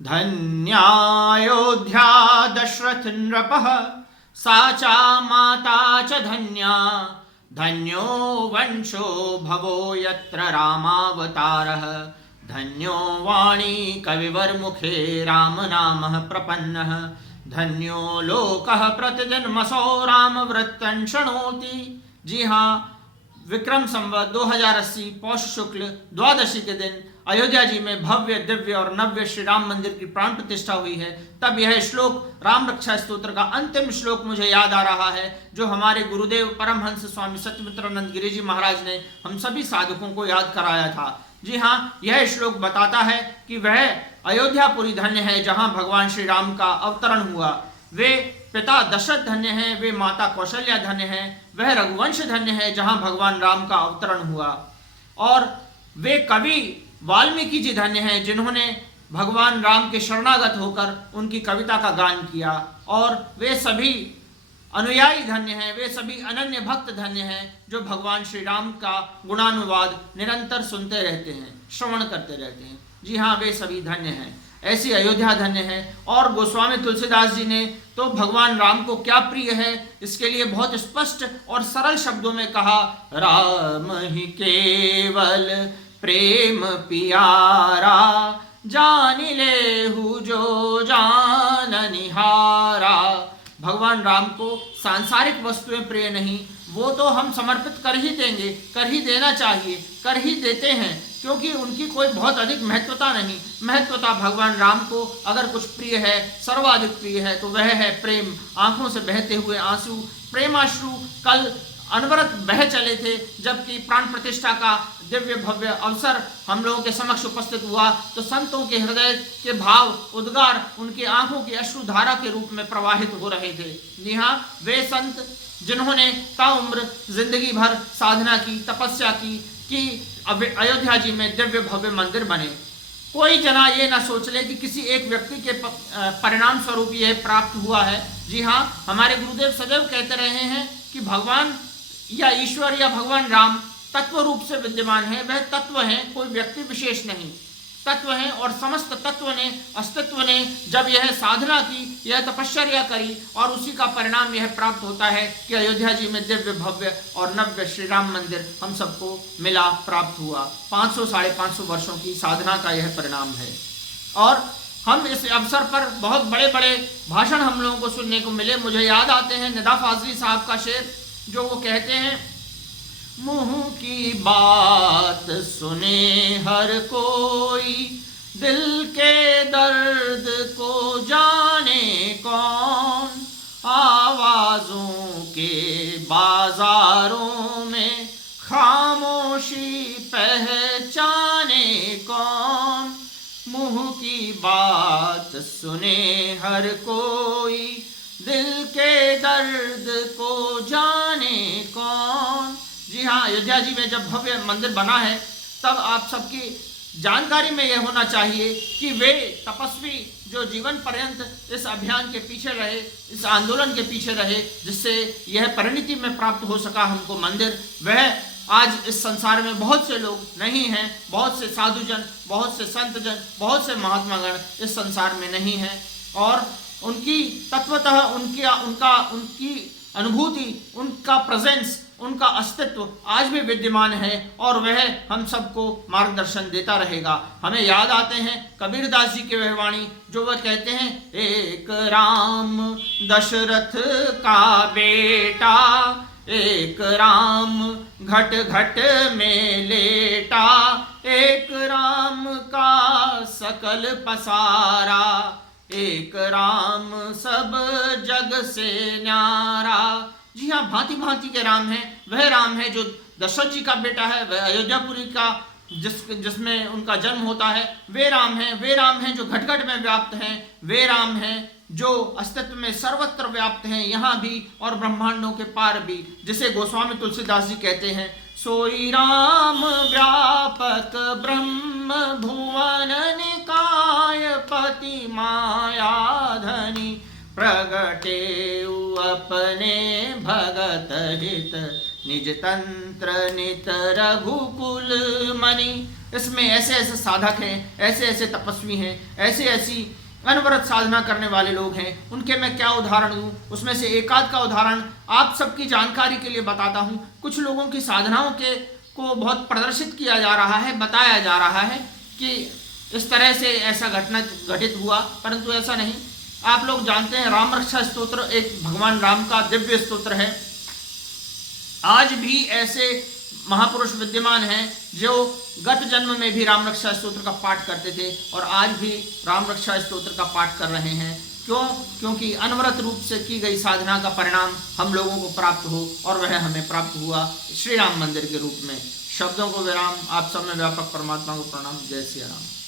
धन्यायोध्या दशरथ नृपः सा चा माता च धन्या धन्यो वंशो भवो यत्र रामावतारः धन्यो वाणी कविवर्मुखे राम नामः प्रपन्नः धन्यो लोकः प्रतिदिनमसो रामवृत्तं शृणोति। जी हाँ, विक्रम संवत 2080 पौष शुक्ल द्वादशी के दिन अयोध्या जी में भव्य दिव्य और नव्य श्री राम मंदिर की प्राण प्रतिष्ठा हुई है। तब यह श्लोक राम रक्षा स्तोत्र का अंतिम श्लोक मुझे याद आ रहा है, जो हमारे गुरुदेव परमहंस स्वामी सत्यमित्रानंद गिरि जी महाराज ने हम सभी साधकों को याद कराया था। जी हाँ, यह श्लोक बताता है कि वह अयोध्यापुरी धन्य है जहाँ भगवान श्री राम का अवतरण हुआ। वे पिता दशरथ धन्य हैं, वे माता कौशल्या धन्य हैं, वह रघुवंश धन्य है जहां भगवान राम का अवतरण हुआ। और वे कवि वाल्मीकि जी धन्य हैं जिन्होंने भगवान राम के शरणागत होकर उनकी कविता का गान किया। और वे सभी अनुयायी धन्य हैं, वे सभी अनन्य भक्त धन्य हैं जो भगवान श्री राम का गुणानुवाद निरंतर सुनते रहते हैं, श्रवण करते रहते हैं। जी हाँ, वे सभी धन्य हैं। ऐसी अयोध्या धन्य है। और गोस्वामी तुलसीदास जी ने तो भगवान राम को क्या प्रिय है इसके लिए बहुत स्पष्ट और सरल शब्दों में कहा, राम ही केवल प्रेम पियारा जान लेहु जो जान निहारा। भगवान राम को सांसारिक वस्तुएं प्रिय नहीं, वो तो हम समर्पित कर ही देंगे, कर ही देना चाहिए, कर ही देते हैं, क्योंकि उनकी कोई बहुत अधिक महत्वता नहीं। महत्वता भगवान राम को अगर कुछ प्रिय है, सर्वाधिक प्रिय है, तो वह है प्रेम। आंखों से बहते हुए आंसू, प्रेमाश्रु कल अनवरत बह चले थे, जबकि प्राण प्रतिष्ठा का दिव्य भव्य अवसर हम लोगों के समक्ष उपस्थित हुआ तो संतों के हृदय के भाव उद्गार उनकी आंखों की अश्रुधारा के रूप में प्रवाहित हो रहे थे। जी हाँ, वे संत जिन्होंने ताउम्र जिंदगी भर साधना की, तपस्या की कि अयोध्या जी में दिव्य भव्य मंदिर बने। कोई जना ये ना सोच ले कि किसी एक व्यक्ति के परिणाम स्वरूप यह प्राप्त हुआ है। जी हाँ, हमारे गुरुदेव सदैव कहते रहे हैं कि भगवान या ईश्वर या भगवान राम तत्व रूप से विद्यमान है। वह तत्व है, कोई व्यक्ति विशेष नहीं, तत्व है। और समस्त तत्व ने, अस्तित्व ने जब यह साधना की, यह तपश्चर्या करी, और उसी का परिणाम यह प्राप्त होता है कि अयोध्या जी में दिव्य भव्य और नव्य श्री राम मंदिर हम सबको मिला, प्राप्त हुआ। 500 साढ़े 500 वर्षों की साधना का यह परिणाम है। और हम इस अवसर पर बहुत बड़े बड़े भाषण हम लोगों को सुनने को मिले। मुझे याद आते हैं निदा फाजली साहब का शेर, जो वो कहते हैं, मुंह की बात सुने हर कोई, दिल के दर्द को जाने कौन, आवाजों के बाजारों में खामोशी पहचाने कौन। मुंह की बात सुने हर कोई, दिल के दर्द को जाने कौन। जी हाँ, अयोध्या जी में जब भव्य मंदिर बना है तब आप सबकी जानकारी में यह होना चाहिए कि वे तपस्वी जो जीवन पर्यंत इस अभियान के पीछे रहे, इस आंदोलन के पीछे रहे, जिससे यह परिणति में प्राप्त हो सका हमको मंदिर, वह आज इस संसार में बहुत से लोग नहीं हैं। बहुत से साधुजन, बहुत से संतजन, बहुत से महात्मागण इस संसार में नहीं हैं। और उनकी तत्वतः उनकी अनुभूति, उनका प्रेजेंस, उनका अस्तित्व आज भी विद्यमान है और वह हम सबको मार्गदर्शन देता रहेगा। हमें याद आते हैं कबीरदास जी के वह वाणी, जो वह कहते हैं, एक राम दशरथ का बेटा, एक राम घट घट में लेटा, एक राम का सकल पसारा, एक राम सब जग से न्यारा। जी हाँ, भांति भांति के राम हैं। वह राम है जो दशरथ जी का बेटा है, वह अयोध्यापुरी का जिसमें उनका जन्म होता है, वे राम हैं। वे राम हैं जो घट घट में व्याप्त हैं, वे राम हैं जो अस्तित्व में सर्वत्र व्याप्त हैं, यहाँ भी और ब्रह्मांडों के पार भी। जिसे गोस्वामी तुलसीदास जी कहते हैं, सोई राम व्यापक ब्रह्म भुवन निकाय पति माया धनी, प्रगटे अपने भगत हित, निज तंत्र नित रघुकुल मणि। इसमें ऐसे ऐसे साधक हैं, ऐसे ऐसे तपस्वी हैं, ऐसे ऐसी अनवरत साधना करने वाले लोग हैं, उनके मैं क्या उदाहरण दूं। उसमें से एक आध का उदाहरण आप सबकी जानकारी के लिए बताता हूं। कुछ लोगों की साधनाओं के को बहुत प्रदर्शित किया जा रहा है, बताया जा रहा है कि इस तरह से ऐसा घटना घटित हुआ, परंतु ऐसा नहीं। आप लोग जानते हैं राम रक्षा स्तोत्र एक भगवान राम का दिव्य स्तोत्र है। आज भी ऐसे महापुरुष विद्यमान हैं जो गत जन्म में भी राम रक्षा स्तोत्र का पाठ करते थे और आज भी राम रक्षा स्तोत्र का पाठ कर रहे हैं। क्यों? क्योंकि अनवरत रूप से की गई साधना का परिणाम हम लोगों को प्राप्त हो, और वह हमें प्राप्त हुआ श्री राम मंदिर के रूप में। शब्दों को विराम। आप सब में व्यापक परमात्मा को प्रणाम। जय श्री राम।